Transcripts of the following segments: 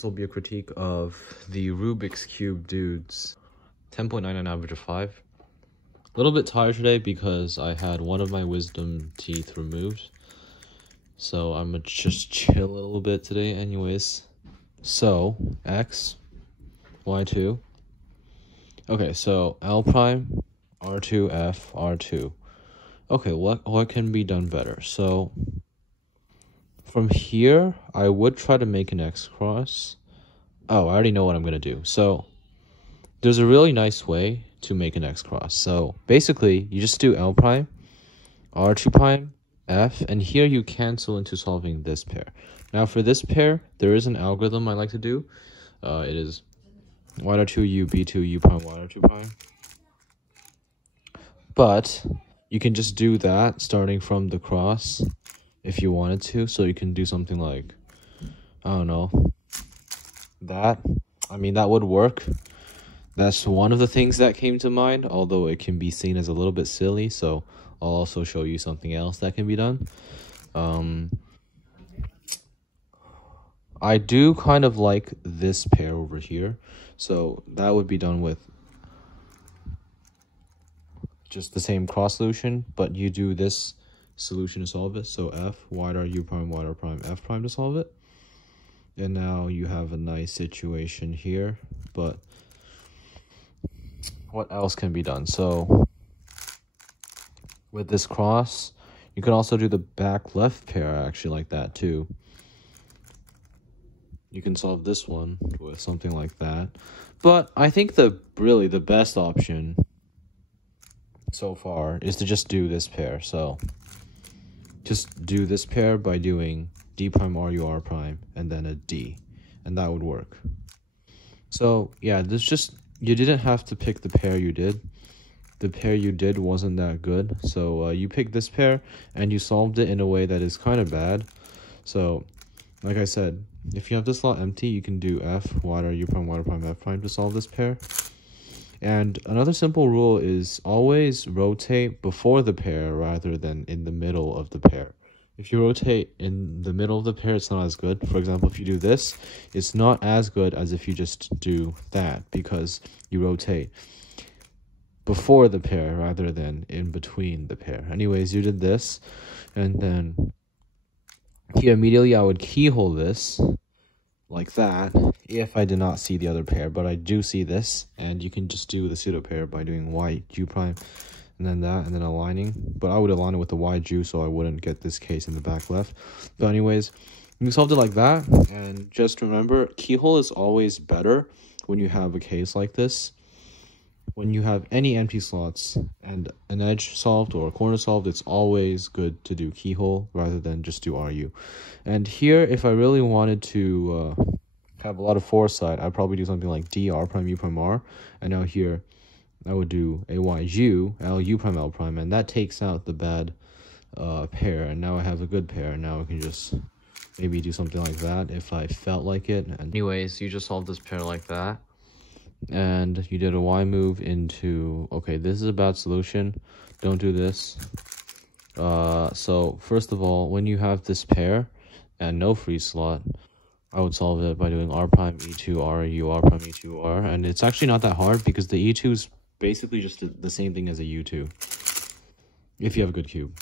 This will be a critique of the Rubik's Cube dudes. 10.99 average of 5. A little bit tired today because I had one of my wisdom teeth removed. So I'm gonna just chill a little bit today anyways. So, X, Y2. Okay, so L prime, R2, F, R2. Okay, what can be done better? So, from here, I would try to make an X cross. Oh, I already know what I'm going to do. So, there's a really nice way to make an X cross. So, basically, you just do L prime, R2 prime, F, and here you cancel into solving this pair. Now, for this pair, there is an algorithm I like to do. It is Y2U, B2, U prime, Y2 prime. But, you can just do that starting from the cross if you wanted to. So you can do something like, I don't know, that. I mean, that would work. That's one of the things that came to mind, although it can be seen as a little bit silly. So I'll also show you something else that can be done. I do kind of like this pair over here. So that would be done with just the same cross solution, but you do this solution to solve it. So F, Y dot U prime, Y dot prime, F prime to solve it. And now you have a nice situation here. But what else can be done? So with this cross, you can also do the back left pair actually like that too. You can solve this one with something like that. But I think the best option so far is to just do this pair. So just do this pair by doing D prime R U R prime and then a D, and that would work. So yeah, you didn't have to pick the pair you did. The pair you did wasn't that good, so you picked this pair and you solved it in a way that is kind of bad. So like I said, if you have this slot empty, you can do F, Y dot U prime, Y dot prime, F prime to solve this pair. And another simple rule is always rotate before the pair rather than in the middle of the pair. If you rotate in the middle of the pair, it's not as good. For example, if you do this, it's not as good as if you just do that because you rotate before the pair rather than in between the pair. Anyways, you did this, and then here immediately I would keyhole this like that if I did not see the other pair, but I do see this, and you can just do the pseudo pair by doing Y Ju prime and then that, and then aligning. But I would align it with the Y Ju so I wouldn't get this case in the back left. But anyways, you solved it like that, and just remember, keyhole is always better when you have a case like this. When you have any empty slots and an edge solved or a corner solved, it's always good to do keyhole rather than just do RU. And here, if I really wanted to have a lot of foresight, I'd probably do something like D, R prime, U prime, R. And now here, I would do a Y, U, L, U prime, L prime. And that takes out the bad pair. And now I have a good pair. And now I can just maybe do something like that if I felt like it. And anyways, you just solved this pair like that. And you did a Y move into, okay, this is a bad solution. Don't do this. So first of all, when you have this pair and no free slot, I would solve it by doing R prime, E2, R, U, R prime, E2, R. And it's actually not that hard because the E2 is basically just the same thing as a U2 if you have a good cube.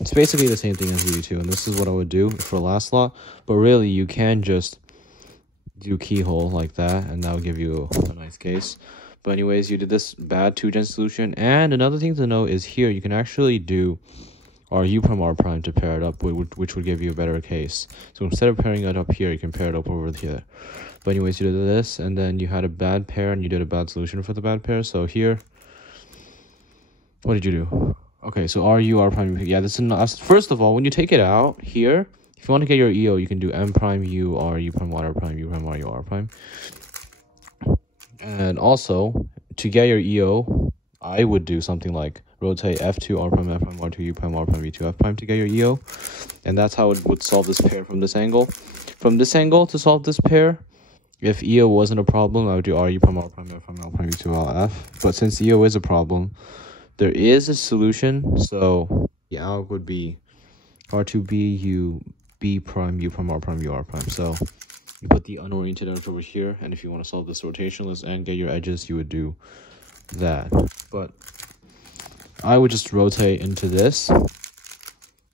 It's basically the same thing as the U2, and this is what I would do for last slot. But really, you can just do keyhole like that, and that will give you a nice case. But anyways, you did this bad 2-gen solution. And another thing to know is here, you can actually do RU prime R prime to pair it up, which would give you a better case. So instead of pairing it up here, you can pair it up over here. But anyways, you did this, and then you had a bad pair, and you did a bad solution for the bad pair. So here, what did you do? Okay, so RU, R prime, yeah, this is not, first of all, when you take it out here, if you want to get your EO, you can do M prime, U, R, U prime, Y, R prime, U prime, R, U, R prime. And also, to get your EO, I would do something like rotate F2, R prime, F prime, R2, U prime, R prime, V2, F prime to get your EO. And that's how it would solve this pair from this angle. From this angle, to solve this pair, if EO wasn't a problem, I would do RU prime, R prime, F prime, L prime, V2, L, F. But since EO is a problem, there is a solution. So the alg would be R2B, U, B prime, U prime, R prime, U, R prime. So you put the unoriented edge over here, and if you want to solve this rotationless and get your edges, you would do that. But I would just rotate into this,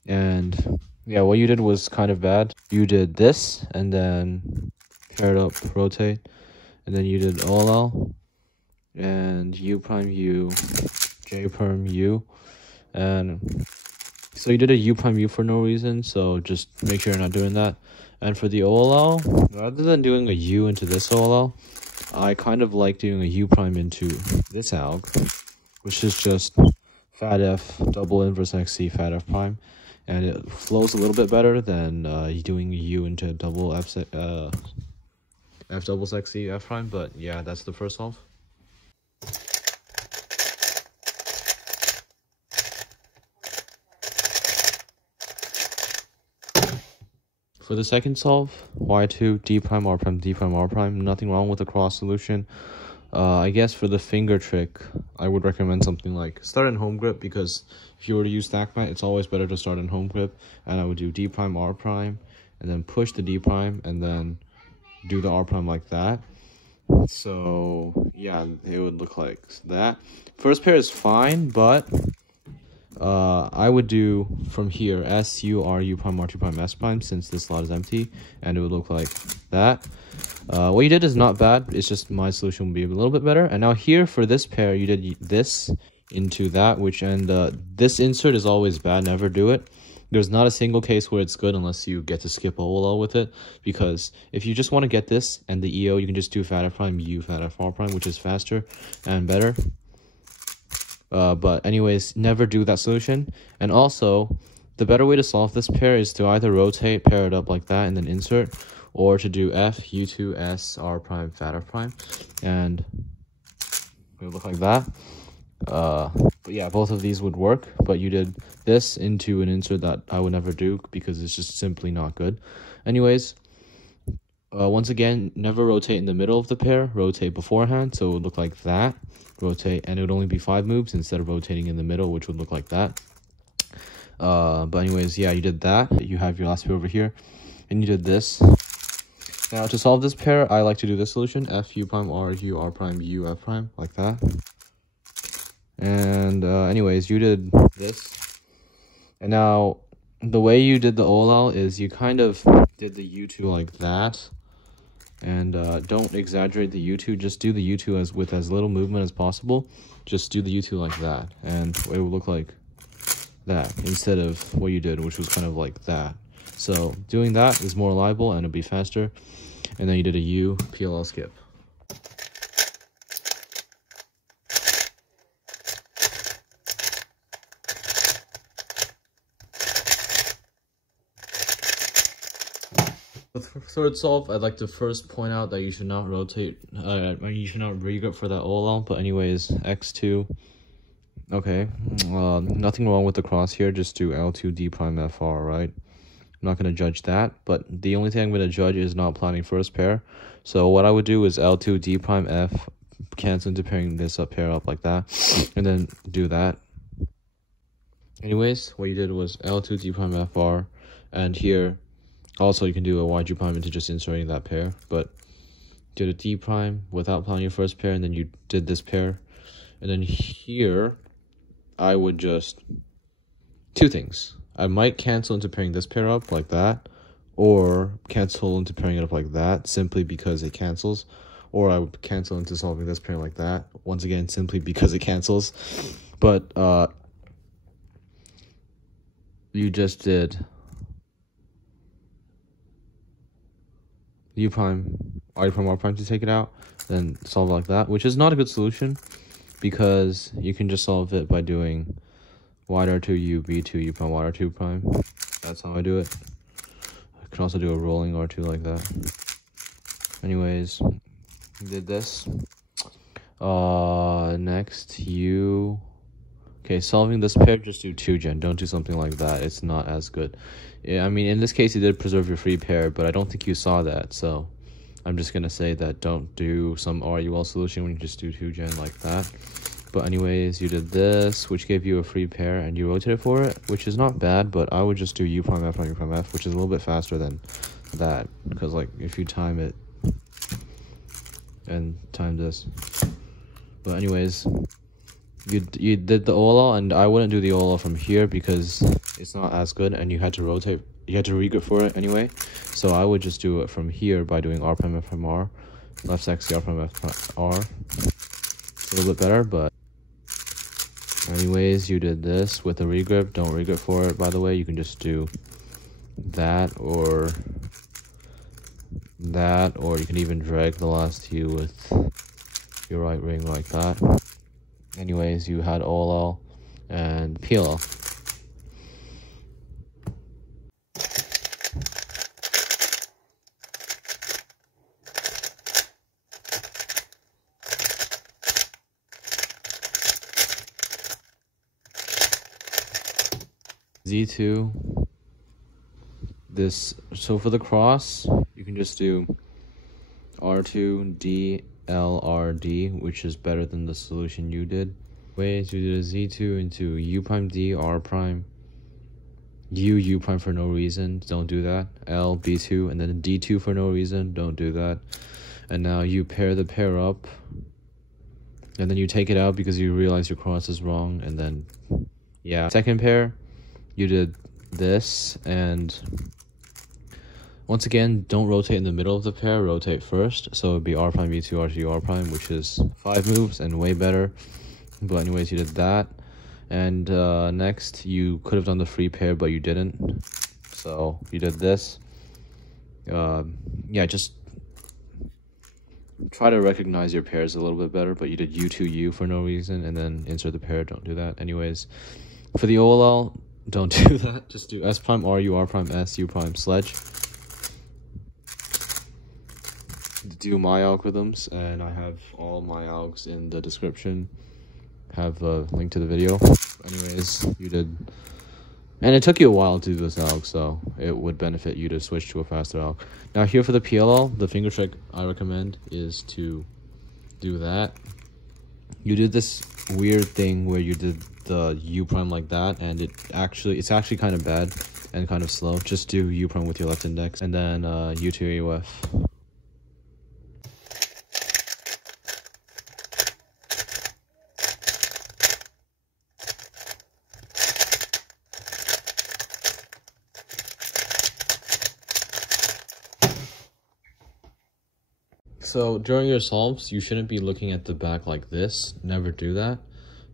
and yeah, what you did was kind of bad. You did this, and then paired up, rotate, and then you did OLL, and U prime U, J prime U, and so you did a U prime U for no reason, so just make sure you're not doing that. And for the OLL, rather than doing a U into this OLL, I kind of like doing a U prime into this alg, which is just fat F double inverse XC fat F prime, and it flows a little bit better than doing a U into double F double XC F prime. But yeah, that's the first solve. For the second solve, Y2, D prime, R prime, D prime, R prime. Nothing wrong with the cross solution. I guess for the finger trick, I would recommend something like start in home grip, because if you were to use stack mat, it's always better to start in home grip. And I would do D prime, R prime, and then push the D prime, and then do the R prime like that. So yeah, it would look like that. First pair is fine, but I would do from here S, U, R, U prime, R2 prime, S prime, since this slot is empty, and it would look like that. What you did is not bad, it's just my solution would be a little bit better. And now here for this pair, you did this into that, which, and this insert is always bad, never do it. There's not a single case where it's good unless you get to skip OLL with it, because if you just want to get this and the EO, you can just do fat F prime, U, fat F, R prime, which is faster and better. But anyways, never do that solution. And also, the better way to solve this pair is to either rotate, pair it up like that, and then insert, or to do F, U2, S, R prime, fat F prime, and it would look like that. But yeah, both of these would work, but you did this into an insert that I would never do because it's just simply not good. Anyways, once again, never rotate in the middle of the pair, rotate beforehand, so it would look like that. Rotate, and it would only be 5 moves instead of rotating in the middle, which would look like that. But anyways, yeah, you did that. You have your last pair over here, and you did this. Now to solve this pair, I like to do this solution: F, U prime, R, U, R prime, U, F prime, like that. And anyways, you did this. And now the way you did the OLL is you kind of did the U2 like that. And don't exaggerate the U2, just do the U2 with as little movement as possible. Just do the U2 like that, and it will look like that instead of what you did, which was kind of like that. So doing that is more reliable and it'll be faster. And then you did a U, PLL skip. For third solve, I'd like to first point out that you should not rotate, you should not regrip for that OLL, but anyways, X2, okay, nothing wrong with the cross here, just do L2 D prime FR, right? I'm not going to judge that, but the only thing I'm going to judge is not planning first pair. So what I would do is L2 D prime F, cancel into pairing this up, pair up like that, and then do that. Anyways, what you did was L2 D prime FR, and here, also, you can do a YG prime into just inserting that pair, but did a D prime without planning your first pair, and then you did this pair. And then here, I would just, two things. I might cancel into pairing this pair up like that, or cancel into pairing it up like that, simply because it cancels. Or I would cancel into solving this pair like that, once again, simply because it cancels. But, you just did U prime, R prime, R prime to take it out, then solve it like that, which is not a good solution because you can just solve it by doing YR2 U, B2, U prime, YR2 prime. That's how I do it. I can also do a rolling R2 like that. Anyways, did this. Next, you... Okay, solving this pair, just do 2-gen. Don't do something like that. It's not as good. Yeah, I mean, in this case, you did preserve your free pair, but I don't think you saw that. So I'm just going to say that don't do some RUL solution when you just do 2-gen like that. But anyways, you did this, which gave you a free pair, and you rotated for it, which is not bad, but I would just do U prime F on U prime F, which is a little bit faster than that, because like if you time it and time this. But anyways, you did the OLL, and I wouldn't do the OLL from here because it's not as good, and you had to rotate, you had to regrip for it anyway. So I would just do it from here by doing R prime F prime R, left sexy R prime F prime R. It's a little bit better, but anyways, you did this with a regrip. Don't regrip for it, by the way. You can just do that, or you can even drag the last U with your right ring like that. Anyways, you had OLL and PLL. Z2, this, so for the cross, you can just do R2, D, L, R, D, which is better than the solution you did. Ways, you did a Z2 into U prime, D, R prime, U prime for no reason, don't do that, L, B2, and then D2 for no reason, don't do that. And now you pair the pair up, and then you take it out because you realize your cross is wrong, and then, yeah. Second pair, you did this, and once again, don't rotate in the middle of the pair, rotate first. So it would be R prime, B2, R2, R prime, which is 5 moves and way better. But anyways, you did that. And next, you could have done the free pair, but you didn't. So you did this. Yeah, just try to recognize your pairs a little bit better, but you did U2U for no reason, and then insert the pair, don't do that. Anyways, for the OLL, don't do that. Just do S prime R U R prime S U prime sledge. Do my algorithms, and I have all my algs in the description. Have a link to the video. Anyways, you did, and it took you a while to do this alg, so it would benefit you to switch to a faster alg. Now here for the PLL, the finger trick I recommend is to do that. You did this weird thing where you did the U prime like that, and it's actually kind of bad and kind of slow. Just do U prime with your left index, and then U2 AUF. So during your solves, you shouldn't be looking at the back like this. Never do that.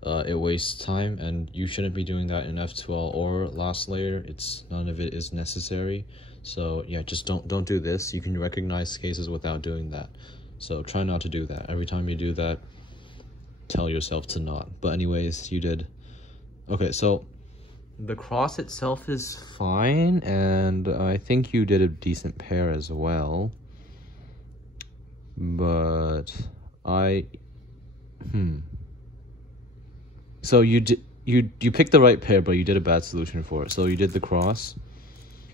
It wastes time, and you shouldn't be doing that in F2L or last layer. None of it is necessary. So yeah, just don't do this. You can recognize cases without doing that. So try not to do that. Every time you do that, tell yourself to not. But anyways, you did. Okay, so the cross itself is fine, and I think you did a decent pair as well. But so you picked the right pair, but you did a bad solution for it. So you did the cross,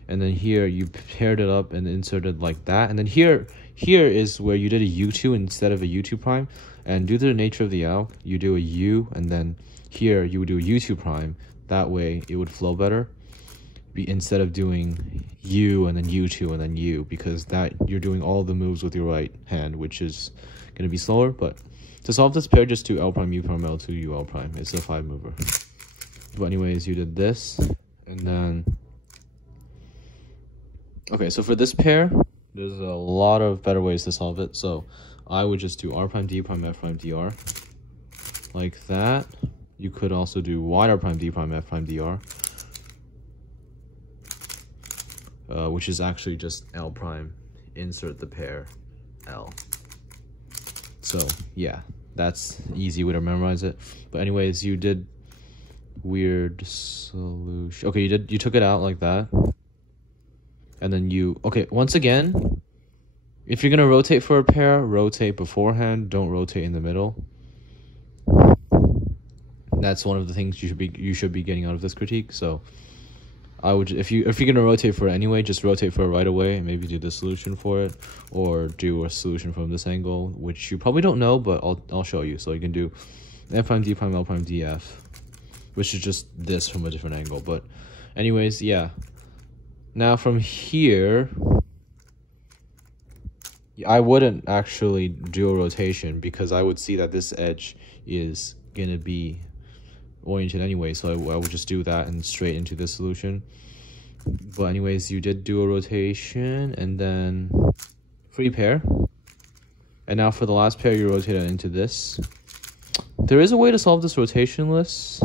and then here you paired it up and inserted like that, and then here is where you did a U2 instead of a U2 prime. And due to the nature of the alg, you do a U, and then here you would do a U2 prime. That way it would flow better, instead of doing U and then U2 and then U, because that you're doing all the moves with your right hand, which is going to be slower. But to solve this pair, just do L prime U prime L2 U L prime. It's a 5 mover. But anyways, you did this, and then okay, so for this pair, there's a lot of better ways to solve it. So I would just do R prime D prime F prime DR like that. You could also do wide R prime D prime F prime DR, which is actually just L prime, insert the pair L. So yeah, that's easy way to memorize it. But anyways, you did weird solution. Okay, you took it out like that, and then okay, once again, if you're gonna rotate for a pair, rotate beforehand. Don't rotate in the middle. That's one of the things you should be getting out of this critique. So I would, if you're gonna rotate for it anyway, just rotate for it right away, and maybe do the solution for it, or do a solution from this angle, which you probably don't know, but I'll show you. So you can do F prime, D prime, L prime, D, F. Which is just this from a different angle. But anyways, yeah. Now from here, I wouldn't actually do a rotation because I would see that this edge is going to be oriented anyway. So I would just do that and straight into this solution. But anyways, you did do a rotation and then free pair. And now for the last pair, you rotate it into this. There is a way to solve this rotationless.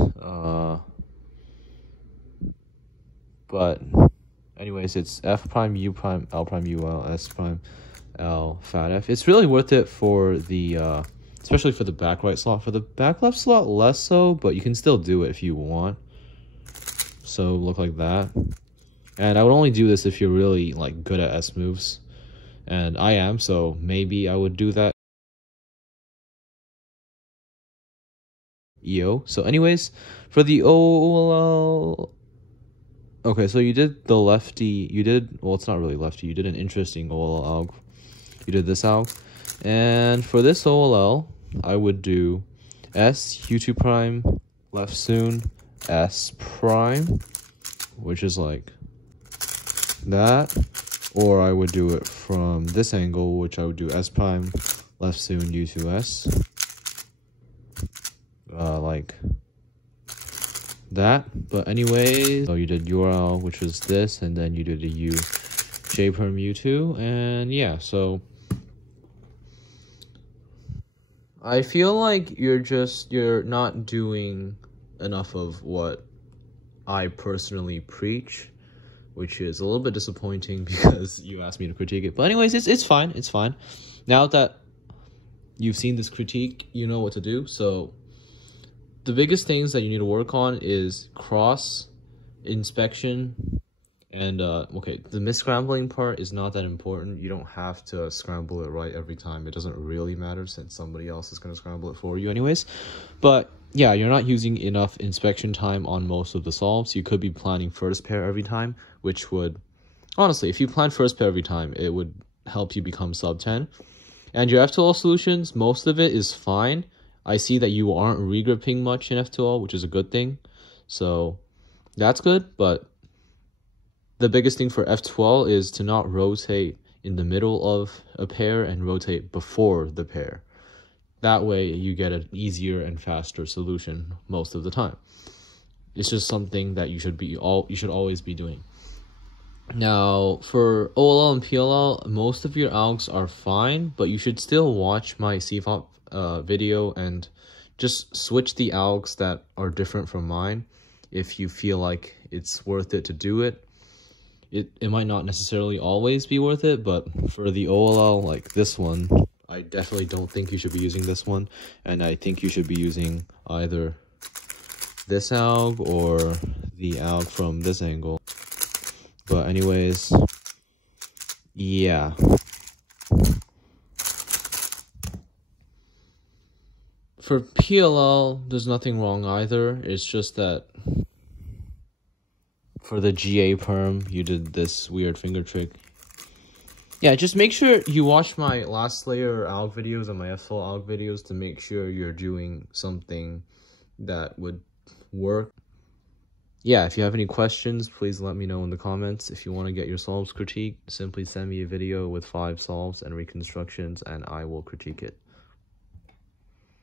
But anyways, it's F prime, U prime, L prime, U, L, S prime, L, fat F. It's really worth it for the, especially for the back right slot. For the back left slot, less so, but you can still do it if you want. So look like that. And I would only do this if you're really like good at S moves. And I am, so maybe I would do that. EO. So anyways, for the OLL... Okay, so you did the lefty, well, it's not really lefty, you did an interesting OLL alg. You did this alg. And for this OLL, I would do S, U2 prime, left soon, S prime, which is like that. Or I would do it from this angle, which I would do S prime, left soon, U2S. Like that. But anyways, so you did URL, which was this, and then you did a U J perm U2, and yeah, so I feel like you're not doing enough of what I personally preach, which is a little bit disappointing because you asked me to critique it. But anyways, it's fine. It's fine. Now that you've seen this critique, you know what to do. So the biggest things that you need to work on is cross inspection. And okay, the misscrambling part is not that important. You don't have to scramble it right every time. It doesn't really matter since somebody else is going to scramble it for you anyways. But yeah, you're not using enough inspection time on most of the solves. You could be planning first pair every time, which would, honestly, if you plan first pair every time, it would help you become sub 10. And your F2L solutions, most of it is fine. I see that you aren't regripping much in F2L, which is a good thing. So that's good, but the biggest thing for F12 is to not rotate in the middle of a pair and rotate before the pair. That way you get an easier and faster solution most of the time. It's just something that you should always be doing. Now for OLL and PLL, most of your algs are fine, but you should still watch my CFOP video and just switch the algs that are different from mine if you feel like it's worth it to do it. It might not necessarily always be worth it, but for the OLL, like this one, I definitely don't think you should be using this one, and I think you should be using either this alg or the alg from this angle. But anyways, yeah. For PLL, there's nothing wrong either. It's just that for the GA perm, you did this weird finger trick. Yeah, just make sure you watch my last layer alg videos and my FSOL alg videos to make sure you're doing something that would work. Yeah, if you have any questions, please let me know in the comments. If you want to get your solves critiqued, simply send me a video with 5 solves and reconstructions and I will critique it.